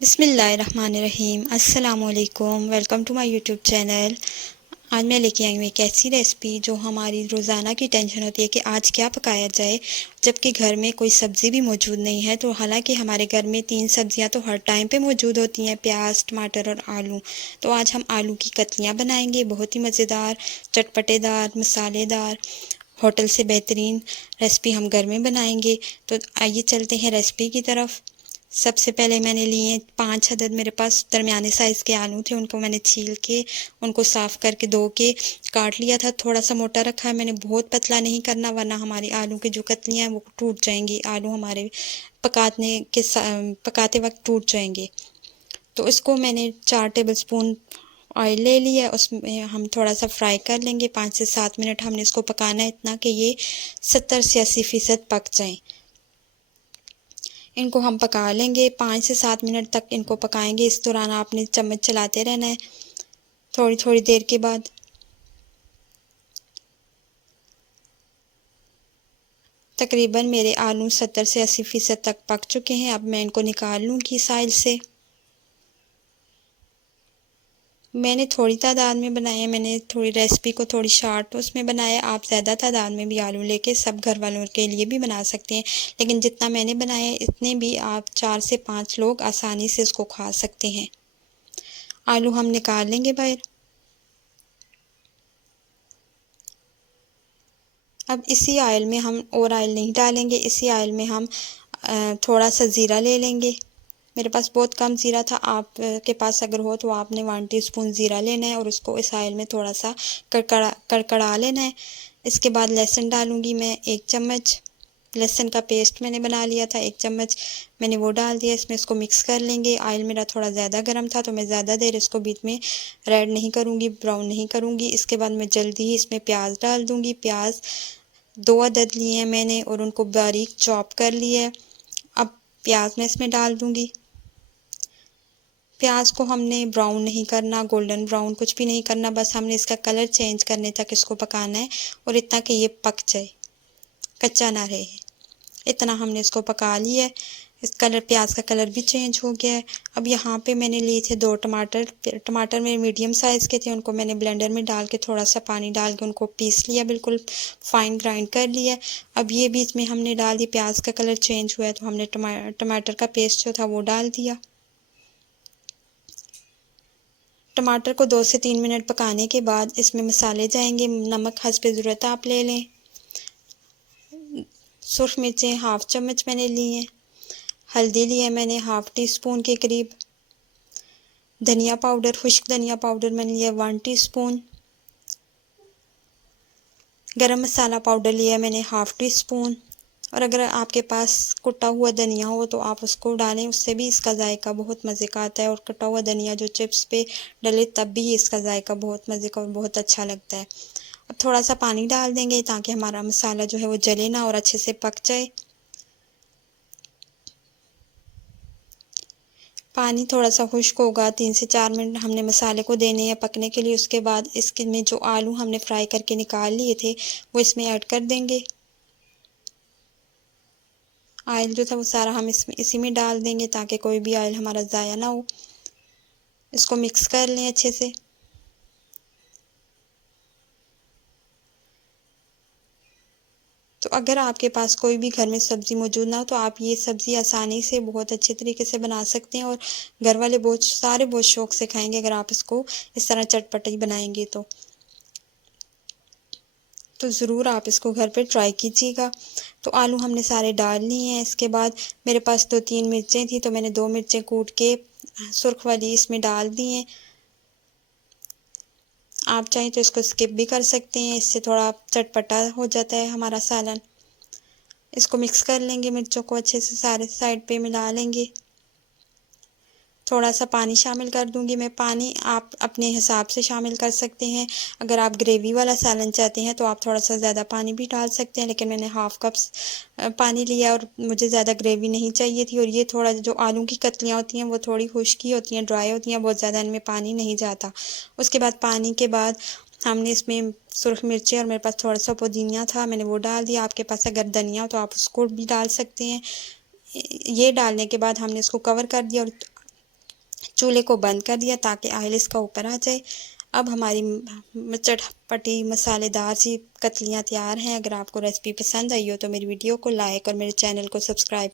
बिस्मिल्लाहिर्रहमानिर्रहीम अस्सलामुअलैकुम। Welcome to my YouTube channel. आज मैं लेके आई हूँ एक ऐसी रेसिपी जो हमारी रोज़ाना की टेंशन होती है कि आज क्या पकाया जाए, जबकि घर में कोई सब्ज़ी भी मौजूद नहीं है। तो हालांकि हमारे घर में 3 सब्ज़ियाँ तो हर टाइम पे मौजूद होती हैं, प्याज, टमाटर और आलू। तो आज हम आलू की कतलियाँ बनाएंगे, बहुत ही मज़ेदार, चटपटेदार, मसालेदार, होटल से बेहतरीन रेसिपी हम घर में बनाएंगे। तो आइए चलते हैं रेसिपी की तरफ। सबसे पहले मैंने लिए 5 अदद, मेरे पास दरमियाने साइज़ के आलू थे। उनको मैंने छील के, उनको साफ़ करके धो के काट लिया था। थोड़ा सा मोटा रखा है मैंने, बहुत पतला नहीं करना वरना हमारी आलू की जो कतलियाँ हैं वो टूट जाएंगी। आलू हमारे पकाते वक्त टूट जाएंगे। तो इसको मैंने 4 टेबलस्पून ऑयल ले लिया, उसमें हम थोड़ा सा फ्राई कर लेंगे। 5 से 7 मिनट हमने इसको पकाना है, इतना कि ये 70 से 80% पक जाएं। इनको हम पका लेंगे, 5 से 7 मिनट तक इनको पकाएंगे। इस दौरान आपने चम्मच चलाते रहना है थोड़ी थोड़ी देर के बाद। तकरीबन मेरे आलू 70 से 80% तक पक चुके हैं। अब मैं इनको निकाल लूँगी साइड से। मैंने थोड़ी तादाद में बनाए, मैंने थोड़ी रेसिपी को थोड़ी शॉर्ट उसमें बनाया। आप ज़्यादा तादाद में भी आलू लेके सब घर वालों के लिए भी बना सकते हैं, लेकिन जितना मैंने बनाया इतने भी आप 4 से 5 लोग आसानी से इसको खा सकते हैं। आलू हम निकाल लेंगे बाहर। अब इसी ऑयल में हम और ऑयल नहीं डालेंगे, इसी ऑयल में हम थोड़ा सा ज़ीरा ले लेंगे। मेरे पास बहुत कम ज़ीरा था, आप के पास अगर हो तो आपने 1 टीस्पून ज़ीरा लेना है और उसको इस ऑयल में थोड़ा सा कड़कड़ा लेना है। इसके बाद लहसुन डालूँगी मैं 1 चम्मच। लहसुन का पेस्ट मैंने बना लिया था 1 चम्मच, मैंने वो डाल दिया इसमें। इसको मिक्स कर लेंगे। ऑयल मेरा थोड़ा ज़्यादा गर्म था तो मैं ज़्यादा देर इसको बीच में रेड नहीं करूँगी, ब्राउन नहीं करूँगी। इसके बाद मैं जल्दी ही इसमें प्याज डाल दूँगी। प्याज 2 अदद लिए हैं मैंने और उनको बारीक चॉप कर लिया है। अब प्याज मैं इसमें डाल दूँगी। प्याज को हमने ब्राउन नहीं करना, गोल्डन ब्राउन कुछ भी नहीं करना, बस हमने इसका कलर चेंज करने तक इसको पकाना है और इतना कि ये पक जाए, कच्चा ना रहे। इतना हमने इसको पका लिया है। इस कलर, प्याज का कलर भी चेंज हो गया है। अब यहाँ पे मैंने लिए थे 2 टमाटर। टमाटर मेरे मीडियम साइज़ के थे, उनको मैंने ब्लेंडर में डाल के थोड़ा सा पानी डाल के उनको पीस लिया, बिल्कुल फाइन ग्राइंड कर लिया। अब ये बीच में हमने डाल दी, प्याज का कलर चेंज हुआ है तो हमने टमाटर का पेस्ट जो था वो डाल दिया। टमाटर को 2 से 3 मिनट पकाने के बाद इसमें मसाले जाएंगे। नमक हस्बे ज़रूरत आप ले लें। सुर्ख मिर्चें 1/2 चम्मच मैंने ली हैं। हल्दी ली है मैंने 1/2 टीस्पून के करीब। धनिया पाउडर, खुश्क धनिया पाउडर मैंने लिया 1 टीस्पून। गरम मसाला पाउडर लिया मैंने 1/2 टीस्पून। और अगर आपके पास कुटा हुआ धनिया हो तो आप उसको डालें, उससे भी इसका जायका बहुत मज़े का आता है। और कटा हुआ धनिया जो चिप्स पे डले तब भी इसका जायका बहुत मज़े का और बहुत अच्छा लगता है। अब थोड़ा सा पानी डाल देंगे ताकि हमारा मसाला जो है वो जले ना और अच्छे से पक जाए। पानी थोड़ा सा खुश्क होगा, 3 से 4 मिनट हमने मसाले को देने हैं पकने के लिए। उसके बाद इसके में जो आलू हमने फ्राई करके निकाल लिए थे वो इसमें ऐड कर देंगे। ऑयल जो था वो सारा हम इसमें इसी में डाल देंगे ताकि कोई भी ऑयल हमारा ज़ाया ना हो। इसको मिक्स कर लें अच्छे से। तो अगर आपके पास कोई भी घर में सब्ज़ी मौजूद ना हो तो आप ये सब्ज़ी आसानी से बहुत अच्छे तरीके से बना सकते हैं और घर वाले बहुत शौक़ से खाएंगे अगर आप इसको इस तरह चटपटी बनाएंगे तो ज़रूर आप इसको घर पे ट्राई कीजिएगा। तो आलू हमने सारे डाल लिए हैं। इसके बाद मेरे पास 2-3 मिर्चें थी तो मैंने 2 मिर्चें कूट के सुर्ख वाली इसमें डाल दी हैं। आप चाहें तो इसको स्किप भी कर सकते हैं, इससे थोड़ा चटपटा हो जाता है हमारा सालन। इसको मिक्स कर लेंगे, मिर्चों को अच्छे से सारे साइड पे मिला लेंगे। थोड़ा सा पानी शामिल कर दूंगी मैं। पानी आप अपने हिसाब से शामिल कर सकते हैं। अगर आप ग्रेवी वाला सालन चाहते हैं तो आप थोड़ा सा ज़्यादा पानी भी डाल सकते हैं, लेकिन मैंने 1/2 कप पानी लिया और मुझे ज़्यादा ग्रेवी नहीं चाहिए थी। और ये थोड़ा जो आलू की कतलियाँ होती हैं वो थोड़ी खुश्की होती हैं, ड्राई होती हैं, बहुत ज़्यादा इनमें पानी नहीं जाता। उसके बाद पानी के बाद हमने इसमें सुर्ख मिर्ची और मेरे पास थोड़ा सा पुदीना था, मैंने वो डाल दिया। आपके पास अगर धनिया हो तो आप उसको भी डाल सकते हैं। ये डालने के बाद हमने इसको कवर कर दिया और चूल्हे को बंद कर दिया ताकि ऑयल इसका ऊपर आ जाए। अब हमारी चटपटी मसालेदार सी कतलियाँ तैयार हैं। अगर आपको रेसिपी पसंद आई हो तो मेरी वीडियो को लाइक और मेरे चैनल को सब्सक्राइब